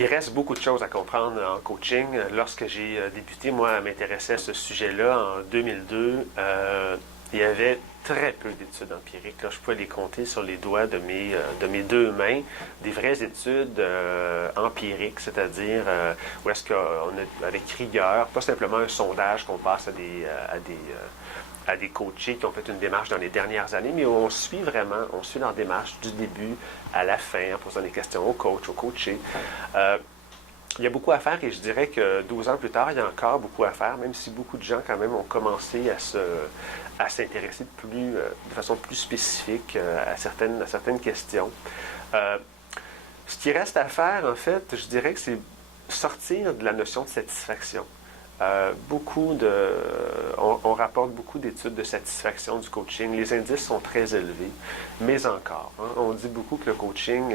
Il reste beaucoup de choses à comprendre en coaching. Lorsque j'ai débuté, moi, à m'intéresser à ce sujet-là en 2002, il y avait très peu d'études empiriques. Là, je pouvais les compter sur les doigts de mes deux mains, des vraies études empiriques, c'est-à-dire où est-ce qu'on a, avec rigueur, pas simplement un sondage qu'on passe à des coachés qui ont fait une démarche dans les dernières années, mais on suit leur démarche du début à la fin, en posant des questions aux coachs, aux coachés. Il y a beaucoup à faire et je dirais que 12 ans plus tard, il y a encore beaucoup à faire, même si beaucoup de gens quand même ont commencé à s'intéresser de façon plus spécifique à certaines questions. Ce qui reste à faire, en fait, je dirais que c'est sortir de la notion de satisfaction. On rapporte beaucoup d'études de satisfaction du coaching. Les indices sont très élevés, mais encore. On dit beaucoup que le coaching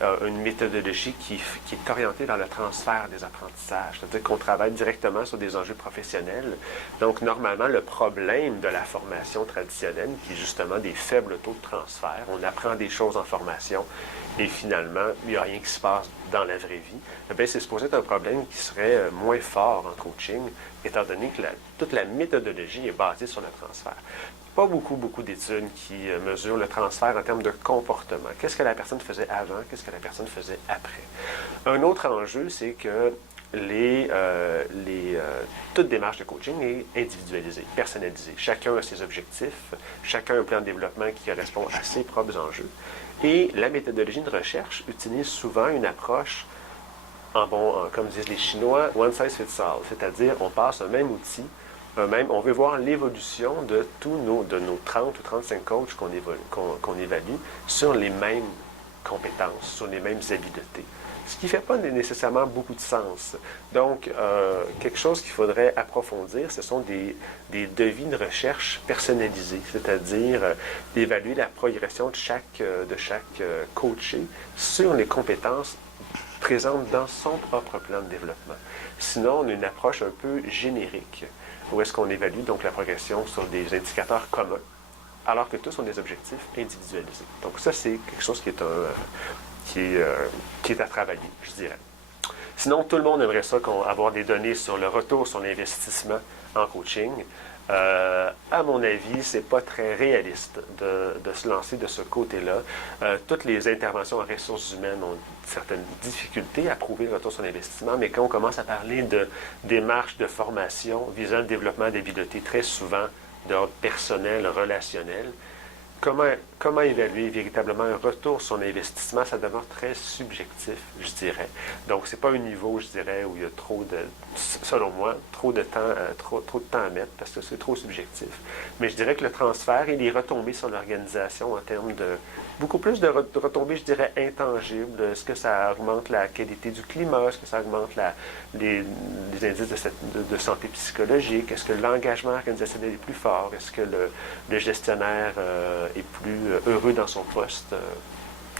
a une méthodologie qui est orientée vers le transfert des apprentissages, c'est-à-dire qu'on travaille directement sur des enjeux professionnels. Donc, normalement, le problème de la formation traditionnelle, qui est justement des faibles taux de transfert, on apprend des choses en formation et finalement, il n'y a rien qui se passe dans la vraie vie, eh bien, c'est supposé être un problème qui serait moins fort en coaching, étant donné que toute la méthodologie est basée sur le transfert. Pas beaucoup d'études qui mesurent le transfert en termes de comportement. Qu'est-ce que la personne faisait avant, qu'est-ce que la personne faisait après. Un autre enjeu, c'est que toute démarche de coaching est individualisée, personnalisée. Chacun a ses objectifs, chacun a un plan de développement qui correspond à ses propres enjeux. Et la méthodologie de recherche utilise souvent une approche, comme disent les Chinois, one size fits all, c'est-à-dire on passe un même outil, on veut voir l'évolution de nos 30 ou 35 coachs qu'on évalue sur les mêmes compétences, sur les mêmes habiletés. Ce qui ne fait pas nécessairement beaucoup de sens. Donc, quelque chose qu'il faudrait approfondir, ce sont des devis de recherche personnalisés, c'est-à-dire d'évaluer la progression de chaque coaché sur les compétences présentes dans son propre plan de développement. Sinon, on a une approche un peu générique, où est-ce qu'on évalue donc la progression sur des indicateurs communs, alors que tous ont des objectifs individualisés. Donc ça, c'est quelque chose qui est à travailler, je dirais. Sinon, tout le monde aimerait ça, avoir des données sur le retour sur l'investissement en coaching. À mon avis, c'est pas très réaliste de se lancer de ce côté-là. Toutes les interventions en ressources humaines ont certaines difficultés à prouver le retour sur l'investissement, mais quand on commence à parler de démarches de formation visant le développement d'habiletés très souvent d'ordre personnel, relationnel, comment évaluer véritablement un retour sur l'investissement, ça demeure très subjectif, je dirais. Donc, c'est pas un niveau, je dirais, où il y a selon moi, trop de temps à mettre, parce que c'est trop subjectif. Mais je dirais que le transfert et les retombées sur l'organisation en termes de beaucoup plus de retombées, je dirais, intangibles. Est-ce que ça augmente la qualité du climat? Est-ce que ça augmente les indices de santé psychologique? Est-ce que l'engagement organisationnel est plus fort? Est-ce que le gestionnaire est plus heureux dans son poste?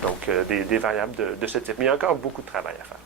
Donc, des variables de ce type. Mais il y a encore beaucoup de travail à faire.